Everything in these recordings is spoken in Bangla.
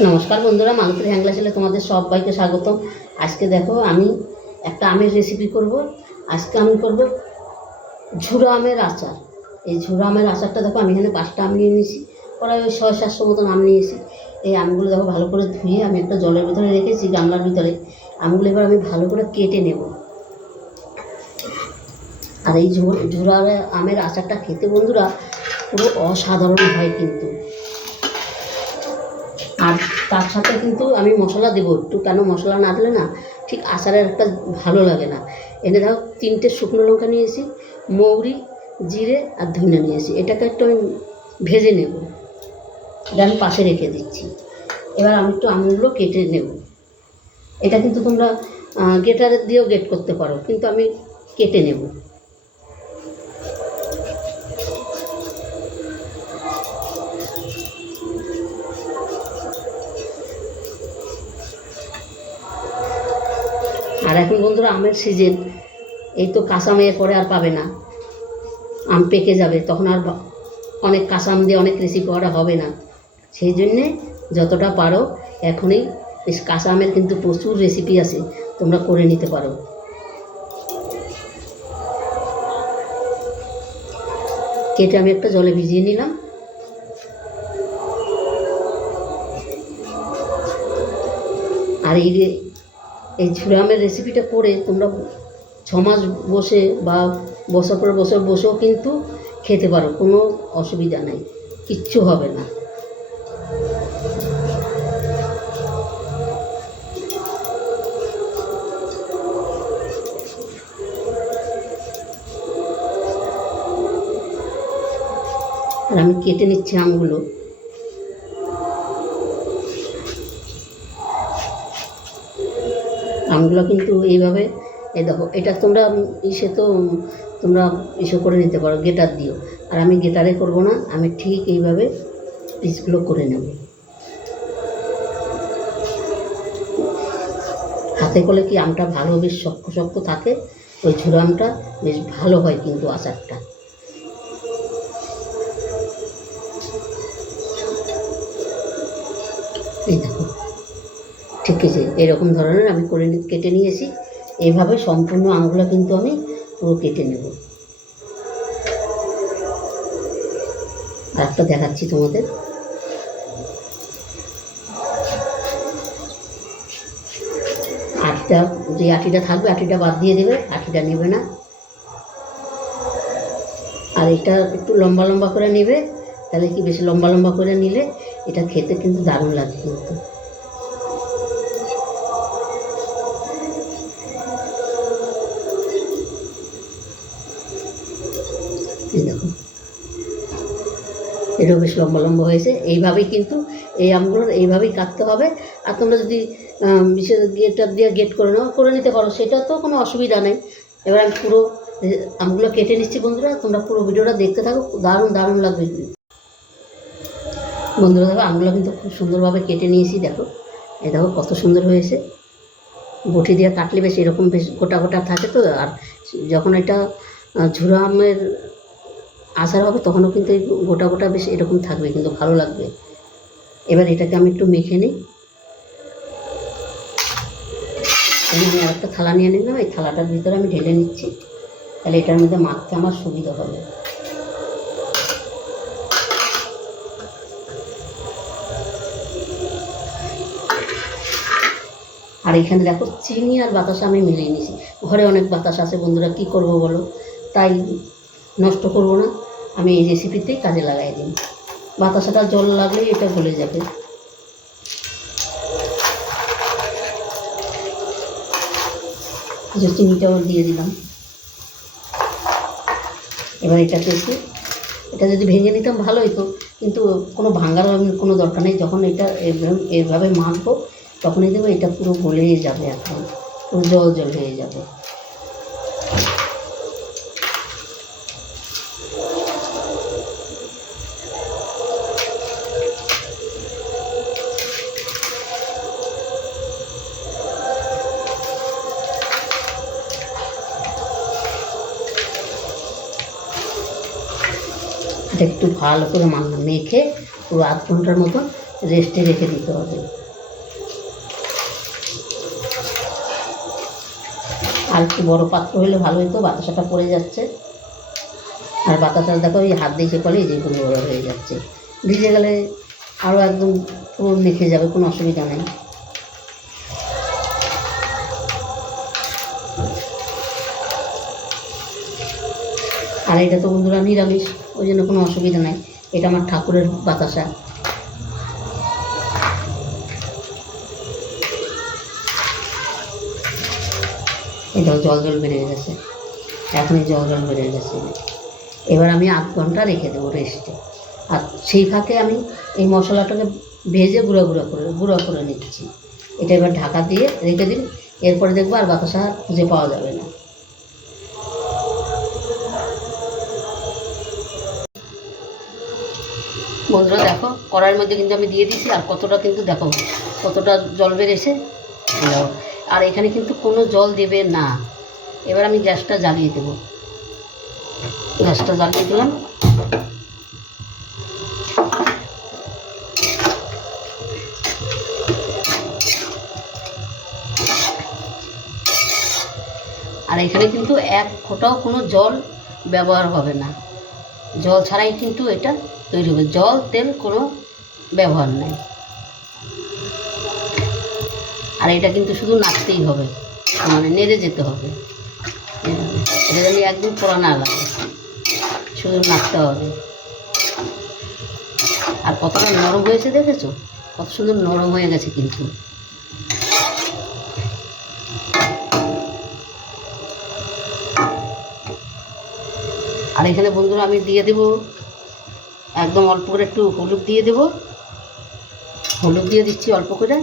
নমস্কার বন্ধুরা, মালতীর হ্যাংলা ছেলে তোমাদের সবাইকে স্বাগতম। আজকে দেখো আমি একটা আমের রেসিপি করব। আজকে আমি করব ঝুড়ো আমের আচার। এই ঝুড়ো আমের আচারটা দেখো আমি এখানে 5টা আম নিয়ে নিয়েছি, প্রায় ওই 600-700 মতন আম নিয়েছি। এই আমগুলো দেখো ভালো করে ধুয়ে আমি একটা জলের ভিতরে রেখেছি, গামলার ভিতরে। আমগুলো এবার আমি ভালো করে কেটে নেব। আর এই ঝুড়ো আমের আচারটা খেতে বন্ধুরা পুরো অসাধারণ হয় কিন্তু। আর তার সাথে কিন্তু আমি মশলা দেবো একটু, কেন মশলা না দিলে না ঠিক আচারের একটা ভালো লাগে না। এনে দেখো 3টে শুকনো লঙ্কা নিয়েছি, মৌরি, জিরে আর ধনে নিয়েছি। এটাকে একটু আমি ভেজে নেব, এটা আমি পাশে রেখে দিচ্ছি। এবার আমি একটু আমগুলো কেটে নেব। এটা কিন্তু তোমরা গ্রেটার দিয়েও গ্রেট করতে পারো, কিন্তু আমি কেটে নেব। আর এখন বন্ধুরা আমের সিজন, এই তো কাঁচা আম এর পরে আর পাবে না, আম পেকে যাবে, তখন আর অনেক কাঁচা আম দিয়ে অনেক রেসিপি করা হবে না। সেই জন্যে যতটা পারো এখনই, কাঁচা আমের কিন্তু প্রচুর রেসিপি আছে, তোমরা করে নিতে পারো। কেটে আমি একটা জলে ভিজিয়ে নিলাম। আর এই ঝুড়ো আমের রেসিপিটা করে তোমরা 6 মাস বসে বা বছর পর বছর বসেও কিন্তু খেতে পারো, কোনো অসুবিধা নেই, কিচ্ছু হবে না। আর আমি কেটে নিচ্ছি আমগুলো। আমগুলো কিন্তু এইভাবে, এই দেখো, এটা তোমরা তোমরা করে নিতে পারো, গ্রেটার দিও। আর আমি গ্রেটারে করব না, আমি ঠিক এইভাবে পিসগুলো করে নেব। হাতে করলে কি আমটা ভালো বেশ শক্ত শক্ত থাকে, ওই ঝুড়ো আমটা বেশ ভালো হয় কিন্তু আচারটা। এই দেখো, ঠিক আছে, এরকম ধরনের আমি কেটে নিয়েছি। এইভাবে সম্পূর্ণ আমগুলো কিন্তু আমি পুরো কেটে নেব। আর একটা দেখাচ্ছি তোমাদের। আটিটা, যে আটিটা থাকবে আটিটা বাদ দিয়ে দেবে, আটিটা নেবে না। আর এটা একটু লম্বা লম্বা করে নেবে, তাহলে কি বেশি লম্বা লম্বা করে নিলে এটা খেতে কিন্তু দারুণ লাগে কিন্তু। এই দেখো, এটাও বেশ লম্বা লম্বা হয়েছে। এইভাবেই কিন্তু এই আমগুলোর এইভাবেই কাটতে হবে। আর তোমরা যদি বিশেষ গ্রেটার দিয়ে গ্রেট করে নিতে পারো, সেটা তো কোনো অসুবিধা নেই। এবার আমি পুরো আমগুলো কেটে নিচ্ছি বন্ধুরা, তোমরা পুরো ভিডিওটা দেখতে থাকো, দারুণ দারুণ লাগবে বন্ধুরা। দেখো আমগুলো কিন্তু খুব সুন্দরভাবে কেটে নিয়েছি, দেখো এই দেখো কত সুন্দর হয়েছে। বটি দিয়ে কাটলে বেশ এরকম বেশ গোটা গোটা থাকে তো। আর যখন এটা ঝুড়ো আমের আচার হবে তখনও কিন্তু এই গোটা গোটা বেশ এরকম থাকবে, কিন্তু ভালো লাগবে। এবার এটাকে আমি একটু মেখে নিই। আমি আরেকটা থালা নিয়ে নিলাম, এই থালাটার ভিতরে আমি ঢেলে নিচ্ছি, তাহলে এটার মধ্যে মাখতে আমার সুবিধা হবে। আর এখানে দেখো চিনি আর বাতাসা আমি মিলিয়ে নিয়েছি। ঘরে অনেক বাতাসা আছে বন্ধুরা, কি করব বলো, তাই নষ্ট করব না, আমি এই রেসিপিতেই কাজে লাগাই দিই। বাতাসাটা জল লাগলেই এটা গলে যাবে। যে চিনিটাও দিয়ে দিলাম। এবার এটাকে একটু, এটা যদি ভেঙে নিতাম ভালো হতো, কিন্তু কোনো ভাঙার কোনো দরকার নেই। যখন এটা এভাবে মাখবো তখনই দেবো, এটা পুরো গলে যাবে, এখন পুরো জল জল হয়ে যাবে। এটা একটু ভালো করে মেখে পুরো 1/2 ঘন্টার মতো রেস্টে রেখে দিতে হবে। আর একটু বড়ো পাত্র হলে ভালো হতো, বাতাসাটা পড়ে যাচ্ছে। আর বাতাসা দেখো এই হাত দিয়ে চেপালে এই যে গুঁড়ো গুঁড়ো হয়ে যাচ্ছে। ভিজে গেলে আরও একদম পুরো মেখে যাবে, কোনো অসুবিধা নেই। আর এটা তো বন্ধুরা নিরামিষ, ওই জন্য কোনো অসুবিধা নাই। এটা আমার ঠাকুরের বাতাসা। এটা জল জল বেরিয়ে গেছে, এখনই জল জল বেরিয়ে গেছে। এবার আমি 8 ঘন্টা রেখে দেবো রেস্টে। আর সেই ফাঁকে আমি এই মশলাটাকে ভেজে গুঁড়ো করে নিচ্ছি। এটা এবার ঢাকা দিয়ে রেখে দিন, এরপরে দেখবো আর বাতাসা খুঁজে পাওয়া যাবে না। বন্ধুরা দেখো কড়াইয়ের মধ্যে কিন্তু আমি দিয়ে দিচ্ছি, আর কতটা কিন্তু দেখো কতটা জল বেরিয়েছে। আর এখানে কিন্তু কোনো জল দেবে না। এবার আমি গ্যাসটা জ্বালিয়ে দেবো। গ্যাসটা জ্বালিয়ে দিলাম। আর এখানে কিন্তু এক ফোঁটাও কোনো জল ব্যবহার হবে না, জল ছাড়াই কিন্তু এটা তৈরি হবে। জল তেল কোনো ব্যবহার নেই। আর এটা কিন্তু শুধু নাড়তেই হবে, মানে নেড়ে যেতে হবে। এটা যেন একদম পোড়া না লাগে, শুধু নাড়তে হবে। আর কতটা নরম হয়েছে দেখেছো, কত সুন্দর নরম হয়ে গেছে কিন্তু। আর এখানে বন্ধুরা আমি দিয়ে দেবো একদম অল্প করে একটু হলুদ দিয়ে দেবো। হলুদ দিয়ে দিচ্ছি অল্প করে।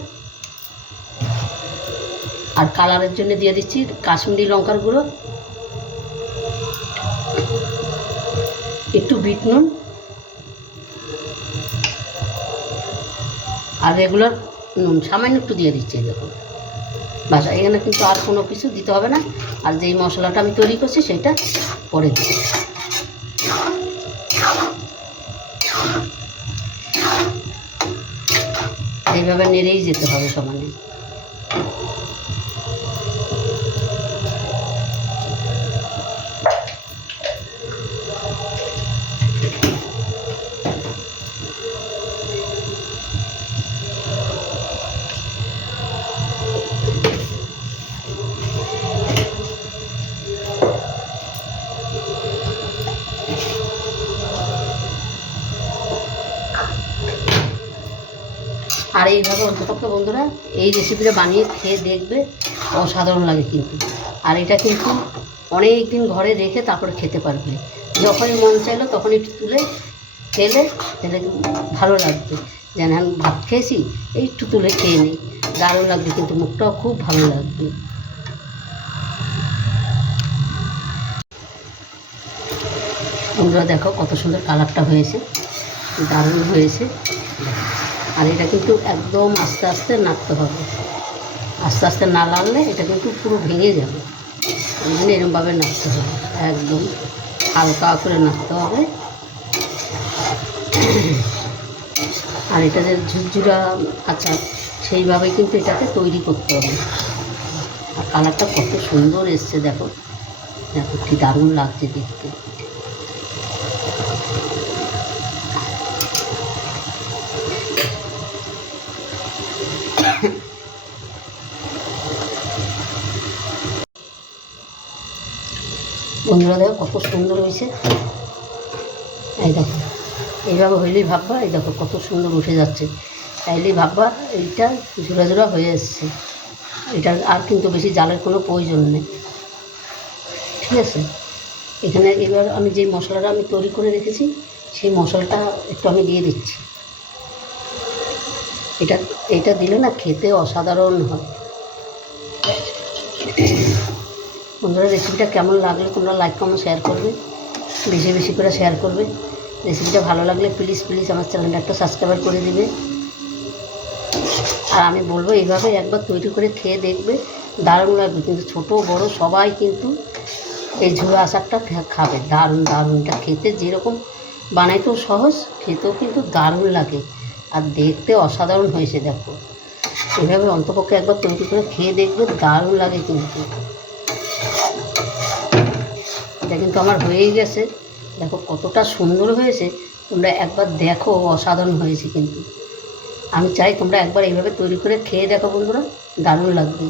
আর কালারের জন্য দিয়ে দিচ্ছি কাশ্মীরি লঙ্কার গুঁড়ো, একটু বিট নুন, আর রেগুলার নুন সামান্য একটু দিয়ে দিচ্ছি। দেখুন বাস, এখানে কিন্তু আর কোনো কিছু দিতে হবে না। আর যেই মশলাটা আমি তৈরি করছি সেটা পরে দিচ্ছি। এইভাবে নেড়েই যেতে হবে সমানে। আর এইভাবে অন্ততপক্ষে বন্ধুরা এই রেসিপিটা বানিয়ে খেয়ে দেখবে, অসাধারণ লাগে কিন্তু। আর এটা কিন্তু অনেক দিন ঘরে রেখে তারপরে খেতে পারবে। যখনই মন চাইলো তখন একটু তুলে খেলে ভালো লাগবে। যেন আমি ভাত খেয়েছি, এই একটু তুলে খেয়ে নিই, দারুণ লাগবে কিন্তু, মুখটাও খুব ভালো লাগবে। বন্ধুরা দেখো কত সুন্দর কালারটা হয়েছে, দারুণ হয়েছে। আর এটা কিন্তু একদম আস্তে আস্তে নাড়তে হবে। আস্তে আস্তে না নাড়লে এটা কিন্তু পুরো ভেঙে যাবে। এই জন্য এরকমভাবে নাড়তে হবে, একদম হালকা করে নাড়তে হবে। আর এটা যে ঝুরঝুরা আচার, সেইভাবে কিন্তু এটাকে তৈরি করতে হবে। আর কালারটা কত সুন্দর এসছে দেখো, দেখো কি দারুণ লাগছে দেখতে। বন্ধুরা দেখো কত সুন্দর হয়েছে। এই দেখো এইভাবে হইলেই ভাববা, এই দেখো কত সুন্দর উঠে যাচ্ছে। তাইলেই ভাববা এইটা ঝুরা ঝুরা হয়ে এসছে। এটা আর কিন্তু বেশি জালের কোনো প্রয়োজন নেই, ঠিক আছে। এখানে এবার আমি যে মশলাটা আমি তৈরি করে রেখেছি সেই মশলাটা একটু আমি দিয়ে দিচ্ছি। এটা দিলে না খেতে অসাধারণ হয়। বন্ধুরা রেসিপিটা কেমন লাগলে তোমরা লাইক কমেন্ট শেয়ার করবে, বেশি বেশি করে শেয়ার করবে। রেসিপিটা ভালো লাগলে প্লিজ প্লিজ আমার চ্যানেলটা একটা সাবস্ক্রাইব করে দেবে। আর আমি বলবো এইভাবে একবার তৈরি করে খেয়ে দেখবে, দারুণ লাগবে কিন্তু। ছোটো বড় সবাই কিন্তু এই ঝুড়ো আচারটা খাবে, দারুণ দারুণ। এটা খেতে যেরকম বানাইতেও সহজ, খেতেও কিন্তু দারুণ লাগে। আর দেখতে অসাধারণ হয়েছে। দেখো এভাবে অন্তপক্ষে একবার তৈরি করে খেয়ে দেখবে, দারুণ লাগে কিন্তু। এটা কিন্তু আমার হয়েই গেছে। দেখো কতটা সুন্দর হয়েছে, তোমরা একবার দেখো, অসাধারণ হয়েছে কিন্তু। আমি চাই তোমরা একবার এইভাবে তৈরি করে খেয়ে দেখো বন্ধুরা, দারুণ লাগবে।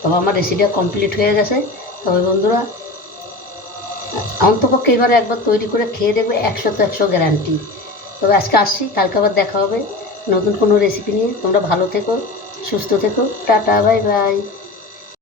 তবে আমার রেসিপিটা কমপ্লিট হয়ে গেছে। তবে বন্ধুরা অন্তপক্ষে এবারে একবার তৈরি করে খেয়ে দেখবে, 100 গ্যারান্টি। তবে আজকে আসছি, কালকে আবার দেখা হবে নতুন কোনো রেসিপি নিয়ে। তোমরা ভালো থেকো, সুস্থ থেকো, টাটা, বাই বাই।